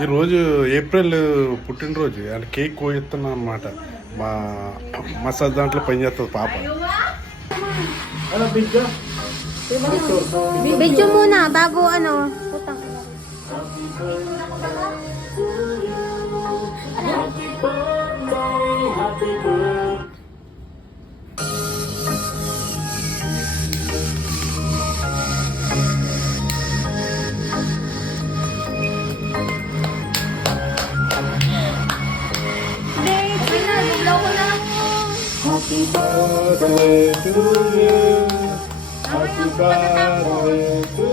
ఈరోజు ఏప్రిల్ పుట్టినరోజు అంటే కేక్ కోయిస్తున్నాను అనమాట. మా మసాజ్ దాంట్లో పనిచేస్తుంది పాప. Video muna bago ano. Putang. Happy birthday to you. Happy birthday to